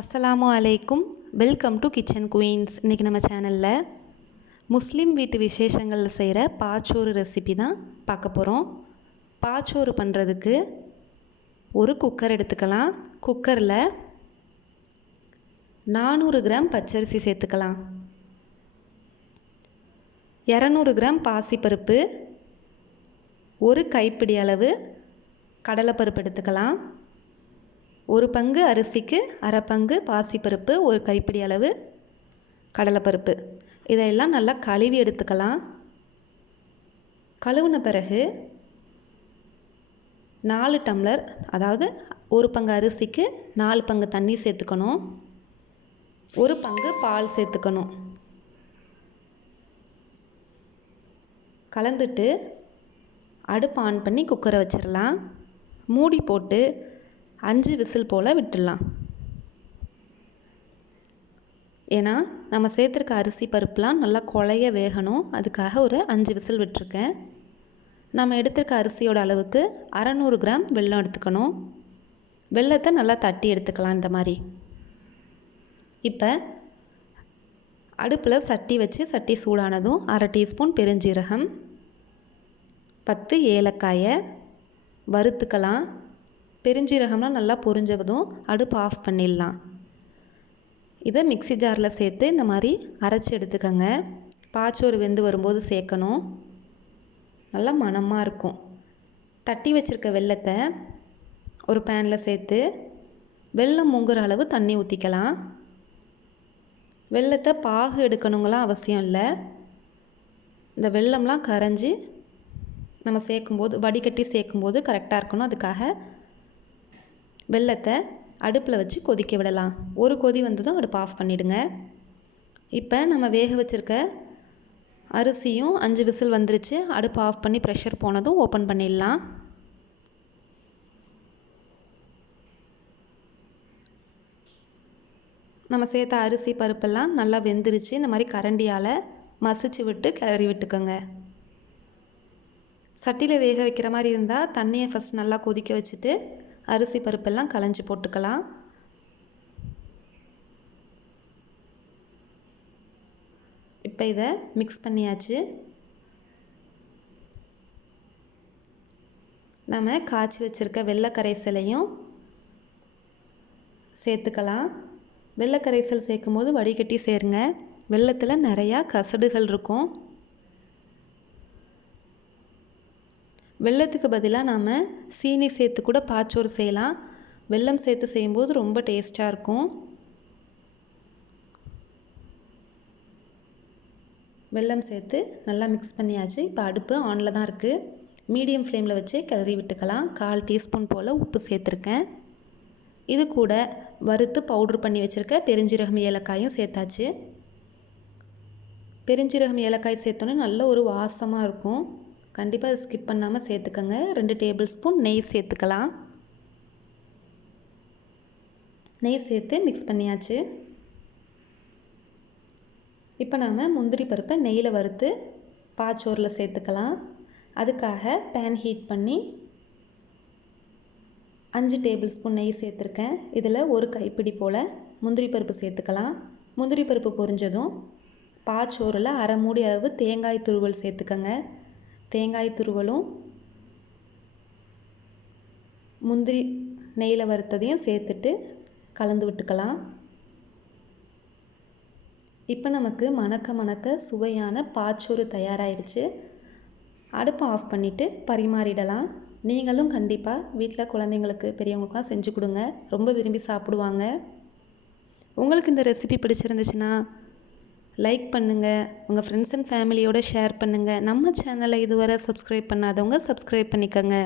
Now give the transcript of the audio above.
அஸ்ஸலாமு அலைக்கும். Welcome to kitchen queens. இன்றைக்கி நம்ம சேனலில் முஸ்லீம் வீட்டு விசேஷங்களில் செய்கிற பாச்சோறு ரெசிபி தான் பார்க்க போகிறோம். பாச்சோறு பண்ணுறதுக்கு ஒரு குக்கர் எடுத்துக்கலாம். குக்கரில் 400 கிராம் பச்சரிசி சேர்த்துக்கலாம். 200 கிராம் பாசிப்பருப்பு, ஒரு கைப்பிடி அளவு கடலைப்பருப்பு எடுத்துக்கலாம். ஒரு பங்கு அரிசிக்கு அரை பங்கு பாசிப்பருப்பு, ஒரு கைப்பிடி அளவு கடலைப்பருப்பு. இதையெல்லாம் நல்லா கழுவி எடுத்துக்கலாம். கழுவின பிறகு 4 டம்ளர், அதாவது ஒரு பங்கு அரிசிக்கு 4 பங்கு தண்ணி சேர்த்துக்கணும். ஒரு பங்கு பால் சேர்த்துக்கணும். கலந்துட்டு அடுப்பு ஆன் பண்ணி குக்கரை வச்சிடலாம். மூடி போட்டு 5 விசில் போல் விட்டுடலாம். ஏன்னா நம்ம சேர்த்துருக்க அரிசி பருப்புலாம் நல்லா குழைய வேகணும். அதுக்காக ஒரு 5 விசில் விட்டுருக்கேன். நம்ம எடுத்துருக்க அரிசியோட அளவுக்கு 600 கிராம் வெல்லம் எடுத்துக்கணும். வெல்லத்தை நல்லா தட்டி எடுத்துக்கலாம் இந்த மாதிரி. இப்போ அடுப்பில் சட்டி வச்சு சட்டி சூடானதும் 1/2 டீஸ்பூன் பெருஞ்சீரகம், 10 ஏலக்காயை வறுத்துக்கலாம். பெருஞ்சீரகம்லாம் நல்லா பொரிஞ்சதும் அடுப்பு ஆஃப் பண்ணிடலாம். இதை மிக்ஸி ஜாரில் சேர்த்து இந்த மாதிரி அரைச்சி எடுத்துக்கோங்க. பாச்சோறு வெந்து வரும்போது சேர்க்கணும். நல்லா மணமாக இருக்கும். தட்டி வச்சுருக்க வெல்லத்தை ஒரு பேனில் சேர்த்து வெல்லம் முங்குற அளவு தண்ணி ஊற்றிக்கலாம். வெல்லத்தை பாகு எடுக்கணுங்களாம் அவசியம் இல்லை. இந்த வெல்லம்லாம் கரைஞ்சி நம்ம சேர்க்கும்போது, வடிகட்டி சேர்க்கும்போது கரெக்டாக இருக்கணும். அதுக்காக வெல்லத்தை அடுப்பில் வச்சு கொதிக்க விடலாம். ஒரு கொதி வந்ததும் அடுப்பு ஆஃப் பண்ணிவிடுங்க. இப்போ நம்ம வேக வச்சுருக்க அரிசியும் 5 விசில் வந்துருச்சு. அடுப்பு ஆஃப் பண்ணி ப்ரெஷர் போனதும் ஓப்பன் பண்ணிடலாம். நம்ம சேர்த்த அரிசி பருப்பெல்லாம் நல்லா வெந்துருச்சு. இந்த மாதிரி கரண்டியால் மசிச்சு விட்டு கிளறி விட்டுக்கோங்க. சட்டியில் வேக வைக்கிற மாதிரி இருந்தால் தண்ணியை ஃபஸ்ட் நல்லா கொதிக்க வச்சுட்டு அரிசி பருப்பெல்லாம் களைஞ்சி போட்டுக்கலாம். இப்போ இதை மிக்ஸ் பண்ணியாச்சு. நம்ம காய்ச்சி வச்சுருக்க வெள்ளை கரைசலையும் சேர்த்துக்கலாம். வெள்ளை கரைசல் சேர்க்கும் போது வடிகட்டி சேருங்க. வெள்ளத்தில் நிறையா கசடுகள் இருக்கும். வெல்லத்துக்கு பதிலாக நாம் சீனி சேர்த்து கூட பாச்சோறு செய்யலாம். வெல்லம் சேர்த்து செய்யும்போது ரொம்ப டேஸ்ட்டாக இருக்கும். வெல்லம் சேர்த்து நல்லா மிக்ஸ் பண்ணியாச்சு. இப்போ அடுப்பு ஆனில் தான் இருக்குது. மீடியம் ஃப்ளேமில் வச்சு கிளறி விட்டுக்கலாம். 1/4 டீஸ்பூன் போல் உப்பு சேர்த்துருக்கேன். இது கூட வறுத்து பவுட்ரு பண்ணி வச்சுருக்க பெருஞ்சீரகம் ஏலக்காயும் சேர்த்தாச்சு. பெருஞ்சீரகம் ஏலக்காய் சேர்த்தோன்னே நல்ல ஒரு வாசமாக இருக்கும். கண்டிப்பாக ஸ்கிப் பண்ணாமல் சேர்த்துக்கோங்க. 2 டேபிள் ஸ்பூன் நெய் சேர்த்துக்கலாம். நெய் சேர்த்து மிக்ஸ் பண்ணியாச்சு. இப்போ நாம் முந்திரி பருப்பை நெய்யில் வறுத்து பாச்சோரில் சேர்த்துக்கலாம். அதுக்காக பேன் ஹீட் பண்ணி 5 டேபிள் ஸ்பூன் நெய் சேர்த்துருக்கேன். இதில் ஒரு கைப்பிடி போல் முந்திரி பருப்பு சேர்த்துக்கலாம். முந்திரி பருப்பு பொரிஞ்சதும் பாச்சோறில் 1/2 மூடி அளவு தேங்காய் துருவல் சேர்த்துக்கோங்க. தேங்காய் துருவலும் முந்திரி நெய்யில் வறுத்ததையும் சேர்த்துட்டு கலந்து விட்டுக்கலாம். இப்போ நமக்கு மணக்க சுவையான பாச்சோறு தயாராகிருச்சு. அடுப்பை ஆஃப் பண்ணிவிட்டு பரிமாறிடலாம். நீங்களும் கண்டிப்பாக வீட்டில் குழந்தைங்களுக்கு பெரியவங்களுக்குலாம் செஞ்சு கொடுங்க. ரொம்ப விரும்பி சாப்பிடுவாங்க. உங்களுக்கு இந்த ரெசிபி பிடிச்சிருந்துச்சுன்னா லைக் பண்ணுங்கள். உங்கள் ஃப்ரெண்ட்ஸ் அண்ட் ஃபேமிலியோடு ஷேர் பண்ணுங்கள். நம்ம சேனலை இதுவரை சப்ஸ்கிரைப் பண்ணாதவங்க சப்ஸ்கிரைப் பண்ணிக்கோங்க.